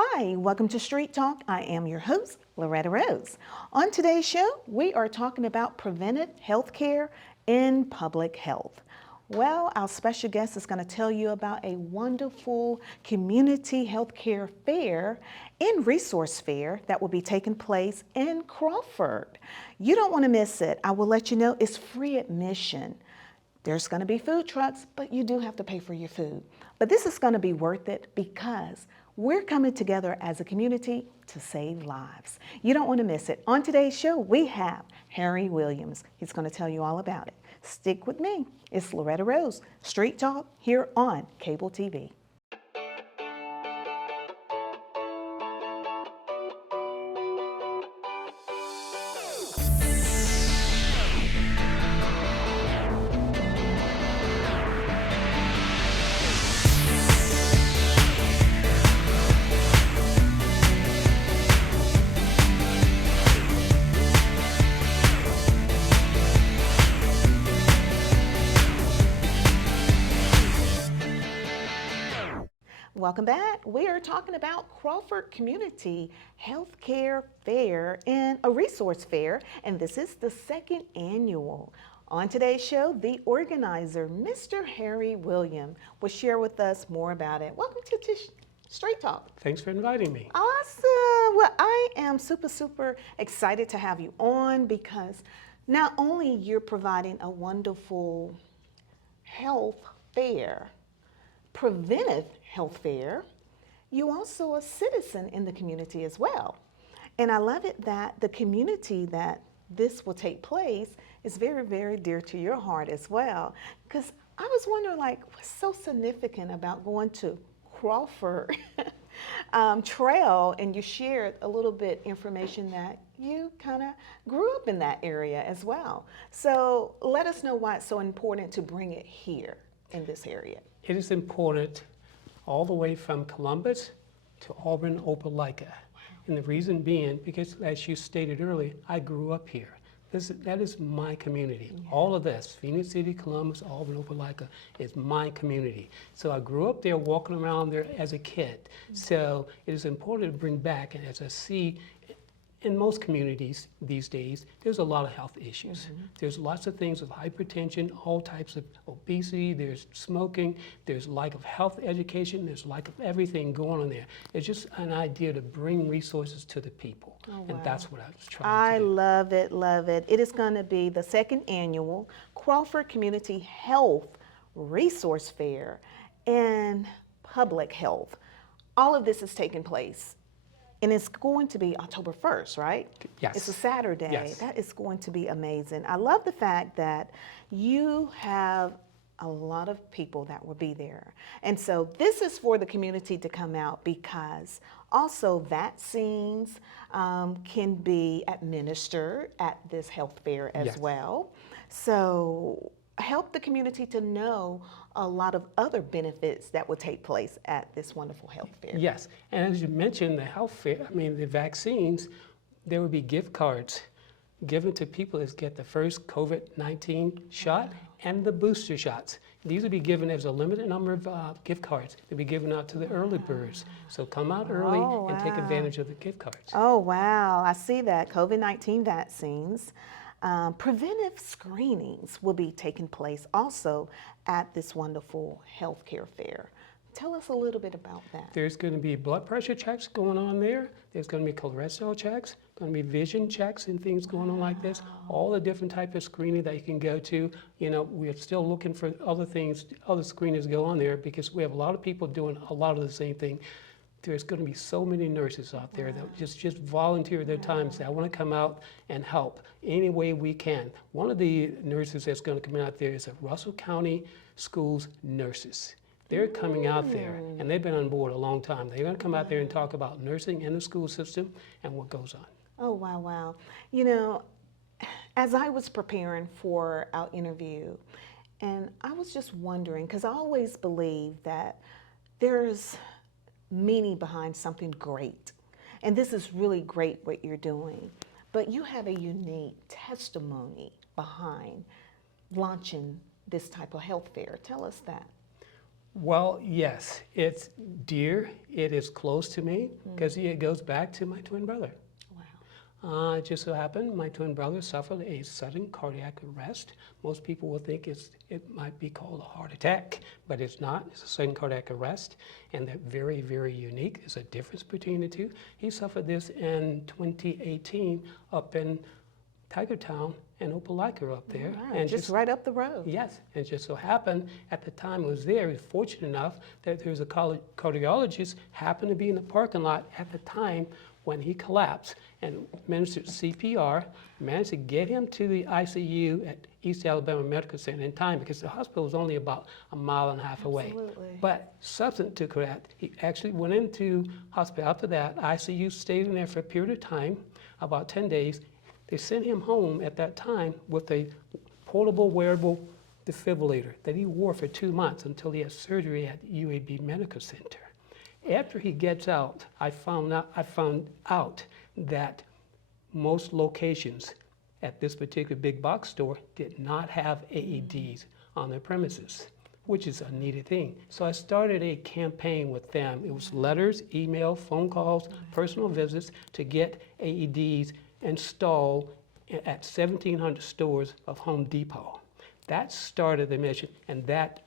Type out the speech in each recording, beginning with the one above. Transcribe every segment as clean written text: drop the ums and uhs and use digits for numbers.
Hi, welcome to Street Talk. I am your host, Loretta Rose. On today's show, we are talking about preventive health care in public health. Well, our special guest is going to tell you about a wonderful community healthcare fair and resource fair that will be taking place in Crawford. You don't want to miss it. I will let you know it's free admission. There's going to be food trucks, but you do have to pay for your food. But this is going to be worth it because we're coming together as a community to save lives. You don't want to miss it. On today's show, we have Harry Williams. He's going to tell you all about it. Stick with me. It's Loretta Rose, Street Talk, here on Cable TV. Welcome back. We are talking about Crawford Community Healthcare Fair and a resource fair, and this is the second annual. On today's show, the organizer, Mr. Harry Williams, will share with us more about it. Welcome to Straight Talk. Thanks for inviting me. Awesome. Well, I am super excited to have you on because not only you're providing a wonderful health fair, preventive health fair, you also a citizen in the community as well. And I love it that the community that this will take place is very dear to your heart as well. Because I was wondering, like, what's so significant about going to Crawford Trail, and you shared a little bit information that you kind of grew up in that area as well. So let us know why it's so important to bring it here in this area. It is important all the way from Columbus to Auburn, Opelika. Wow. And the reason being, because as you stated earlier, I grew up here. That is my community. Yeah. All of this, Phoenix City, Columbus, Auburn, Opelika, is my community. So I grew up there walking around there as a kid. Mm-hmm. So it is important to bring back, and as I see in most communities these days, there's a lot of health issues. Mm-hmm. There's lots of things with hypertension, all types of obesity, there's smoking, there's lack of health education, there's lack of everything going on there. It's just an idea to bring resources to the people. Oh, wow. And that's what I was trying to do. I love it. It is going to be the second annual Crawford Community Health Resource Fair and Public Health. All of this is taking place. And it's going to be October 1st, right? Yes. It's a Saturday. Yes. That is going to be amazing. I love the fact that you have a lot of people that will be there. And so this is for the community to come out because also vaccines can be administered at this health fair as Yes. well. So help the community to know a lot of other benefits that will take place at this wonderful health fair. Yes, and as you mentioned, the health fair, the vaccines, there would be gift cards given to people that get the first COVID-19 shot and the booster shots. These will be given as a limited number of gift cards. They'll be given out to the early birds. So come out early and take advantage of the gift cards. Oh, wow. I see that. COVID-19 vaccines. Preventive screenings will be taking place also at this wonderful healthcare fair. Tell us a little bit about that. There's going to be blood pressure checks going on there. There's going to be cholesterol checks, going to be vision checks and things going on like this. All the different types of screening that you can go to. You know, we're still looking for other things, other screenings to go on there because we have a lot of people doing a lot of the same thing. There's going to be so many nurses out there that just volunteer their time and say, I want to come out and help any way we can. One of the nurses that's going to come out there is the Russell County Schools nurses. They're coming out there, and they've been on board a long time. They're going to come out there and talk about nursing in the school system and what goes on. Oh, wow. You know, as I was preparing for our interview, and I was just wondering, because I always believe that there's meaning behind something great. And this is really great what you're doing. But you have a unique testimony behind launching this type of health fair. Tell us that. Well, yes, it's dear. It is close to me because it goes back to my twin brother. Wow. It just so happened my twin brother suffered a sudden cardiac arrest. Most people will think it might be called a heart attack, but it's not. It's a sudden cardiac arrest, and they're very, very unique. There's a difference between the two. He suffered this in 2018 up in Tigertown and Opelika up there. Wow, And just right up the road. yes, and it just so happened at the time I was there, he was fortunate enough that there was a cardiologist happened to be in the parking lot at the time when he collapsed and administered CPR, managed to get him to the ICU at East Alabama Medical Center in time because the hospital was only about a mile and a half away. Absolutely. But subsequent to that, he actually went into hospital after that. ICU stayed in there for a period of time, about 10 days. They sent him home at that time with a portable wearable defibrillator that he wore for 2 months until he had surgery at UAB Medical Center. After he gets out, I found out that most locations at this particular big box store did not have AEDs on their premises, which is a needed thing. So I started a campaign with them. It was letters, email, phone calls, personal visits to get AEDs installed at 1,700 stores of Home Depot. That started the mission, and that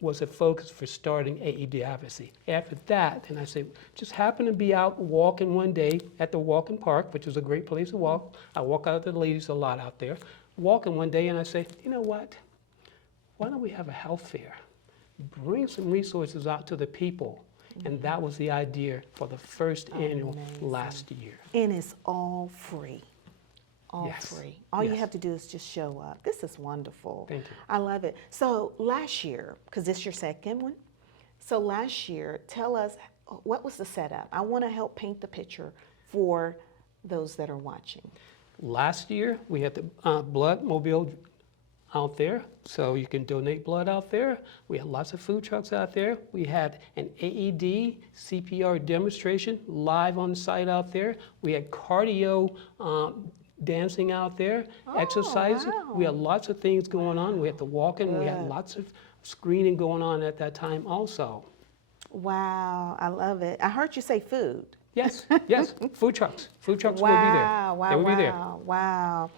was a focus for starting AED advocacy. After that, then I said, just happened to be out walking one day at the walking park, which was a great place to walk. I walk out with the ladies a lot out there. Walking one day, and I say, you know what? Why don't we have a health fair? Bring some resources out to the people. And that was the idea for the first annual last year. And it's all free. All Yes. free. All you Yes. have to do is just show up. This is wonderful. Thank you. I love it. So last year, because this is your second one, so last year, tell us, what was the setup? I want to help paint the picture for those that are watching. Last year, we had the blood mobile out there, so you can donate blood out there. We had lots of food trucks out there. We had an AED CPR demonstration live on site out there. We had cardio dancing out there, exercising. wow. We had lots of things going on. We had the walking. We had Good. lots of screening going on at that time also. Wow, I love it. I heard you say food. Yes, yes, food trucks. Food trucks will be there. Wow, They will be there. wow.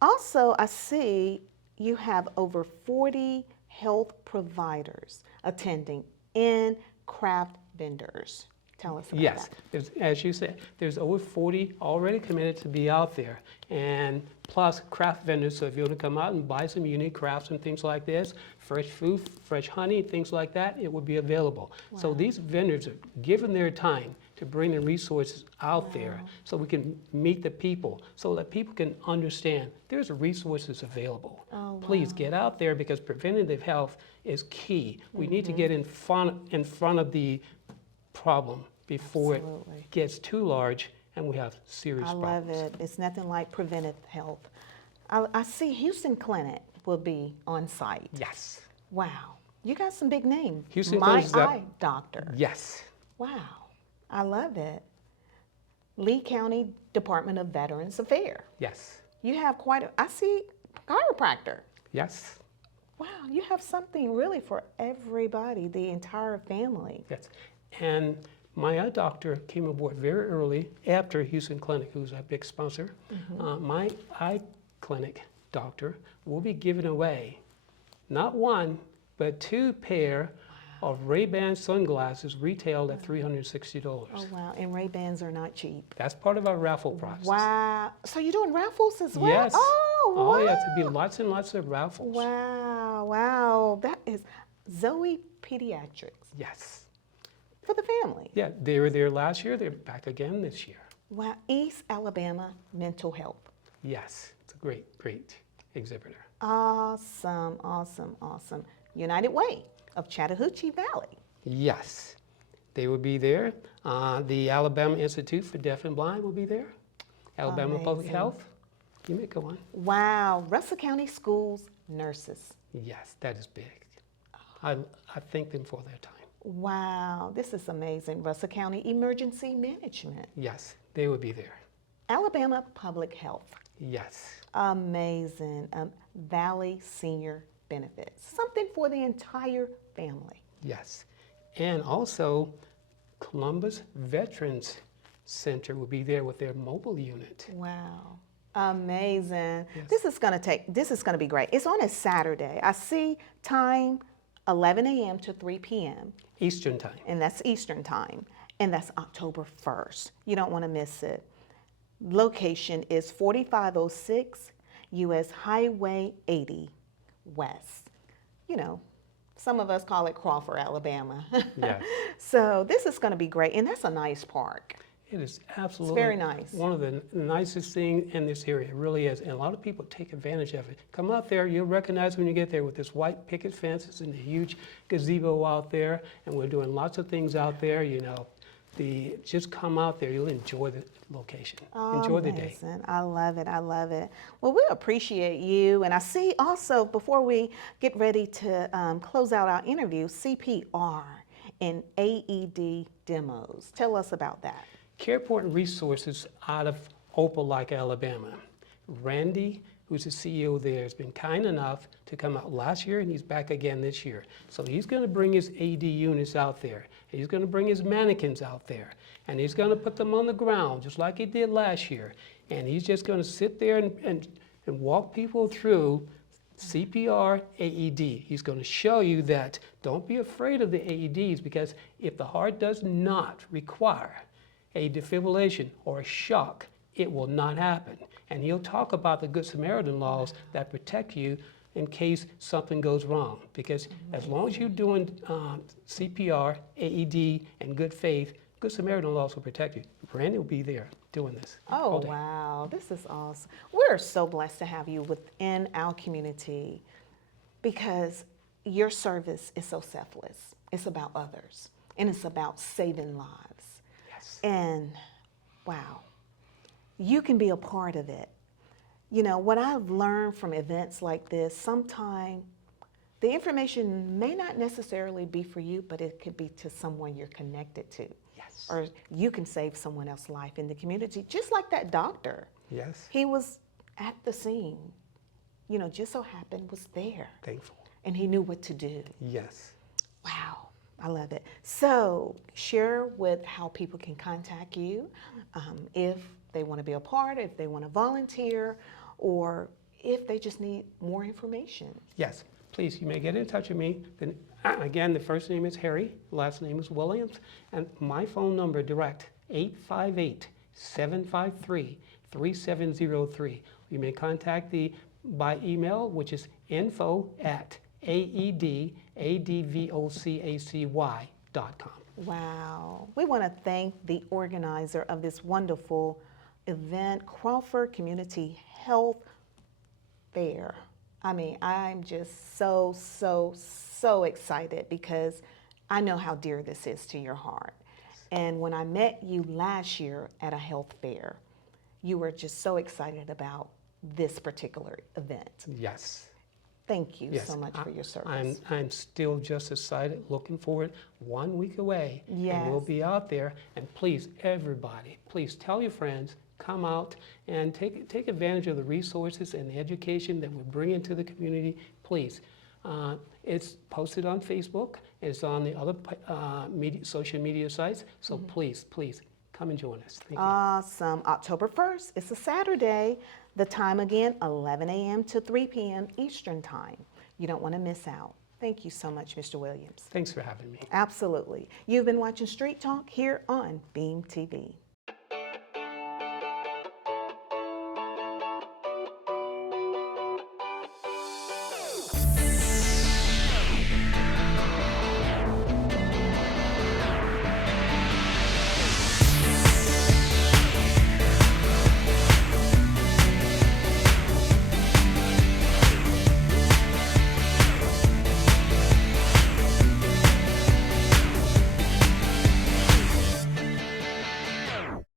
Also, I see you have over 40 health providers attending and craft vendors. Tell us about Yes, that. as you said, there's over 40 already committed to be out there, and plus craft vendors. So if you want to come out and buy some unique crafts and things like this, fresh food, fresh honey, things like that, it will be available. So these vendors are given their time to bring the resources out there so we can meet the people, so that people can understand there's resources available. Please get out there because preventative health is key. We need to get in front of the problem before Absolutely. it gets too large and we have serious I love problems. it. It's nothing like preventive health. I see Houston Clinic will be on site. Yes, Wow. You got some big names. Houston My Clinic is up- Eye Doctor. yes, Wow. I love it. Lee County Department of Veterans Affairs. yes, You have I see chiropractor. yes, Wow, you have something really for everybody, the entire family. yes. And my eye doctor came aboard very early after Houston Clinic, who's a big sponsor. My eye clinic doctor will be giving away not one, but 2 pair of Ray-Ban sunglasses retailed at $360. Oh, wow. And Ray-Bans are not cheap. That's part of our raffle process. Wow. So you're doing raffles as well? Yes. Oh, wow. Oh, yeah, to be lots and lots of raffles. Wow, wow. That is Zoe Pediatrics Yes. for the family. Yeah, they were there last year. They're back again this year. Wow. East Alabama Mental Health. Yes, it's a great, great exhibitor. Awesome, awesome, awesome. United Way of Chattahoochee Valley. Yes, they will be there. The Alabama Institute for Deaf and Blind will be there. Alabama Public Amazing. Health. You may go on. Wow. Russell County Schools nurses. Yes, that is big. I thank them for their time. Wow. This is amazing. Russell County Emergency Management. Yes, they will be there. Alabama Public Health. Yes, Amazing. Valley Senior Benefits. Something for the entire family. Yes. And also, Columbus Veterans Center will be there with their mobile unit. Wow. Amazing. Yes. This is going to be great. It's on a Saturday. I see time 11 a.m. to 3 p.m. Eastern time. and that's Eastern time, and that's October 1st. You don't want to miss it. Location is 4506 US Highway 80 West. You know, some of us call it Crawford, Alabama. Yes. So this is going to be great, and that's a nice park. It is absolutely very nice. one of the nicest things in this area. It really is. And a lot of people take advantage of it. Come out there, you'll recognize when you get there with this white picket fences and the huge gazebo out there. And we're doing lots of things out there, you know. Just come out there, you'll enjoy the location. Enjoy the day. Amazing. I love it. I love it. Well, we appreciate you. And I see also, before we get ready to close out our interview, CPR and AED demos. Tell us about that. Careport and Resources out of Opelika, Alabama. Randy, who's the CEO there, has been kind enough to come out last year, and he's back again this year. So he's going to bring his AD units out there. He's going to bring his mannequins out there, and he's going to put them on the ground just like he did last year. And he's just going to sit there and walk people through CPR AED. He's going to show you that don't be afraid of the AEDs, because if the heart does not require a defibrillation or a shock, it will not happen. And he'll talk about the Good Samaritan laws that protect you in case something goes wrong. Because as long as you're doing CPR, AED, and good faith, Good Samaritan laws will protect you. Randy will be there doing this. Oh, all day. wow. This is awesome. We're so blessed to have you within our community, because your service is so selfless. It's about others, and it's about saving lives. Yes. And wow, you can be a part of it. You know, what I've learned from events like this, sometimes the information may not necessarily be for you, but it could be to someone you're connected to. Yes. Or you can save someone else's life in the community, just like that doctor. Yes. He was at the scene, you know, just so happened was there, Thankful. and he knew what to do. Yes. Wow, I love it. So share with how people can contact you if they want to be a part, if they want to volunteer, or if they just need more information. Yes, please, you may get in touch with me. Then, again, the first name is Harry, last name is Williams, and my phone number direct, 858-753-3703. You may contact by email, which is info@aedadvocacy.com. Wow. We want to thank the organizer of this wonderful event, Crawford Community Health Fair. I mean, I'm just so excited, because I know how dear this is to your heart. And when I met you last year at a health fair, you were just so excited about this particular event. Yes. Thank you Yes, so much for your service. I'm still just excited, looking forward, 1 week away. And we'll Yes. be out there. And please, everybody, please tell your friends, come out and take advantage of the resources and the education that we're bringing to the community. Please. It's posted on Facebook. It's on the other social media sites. So please, come and join us. Thank you. Awesome. October 1st, it's a Saturday. The time again, 11 a.m. to 3 p.m. Eastern Time. You don't want to miss out. Thank you so much, Mr. Williams. Thanks for having me. Absolutely. You've been watching Street Talk here on Beam TV.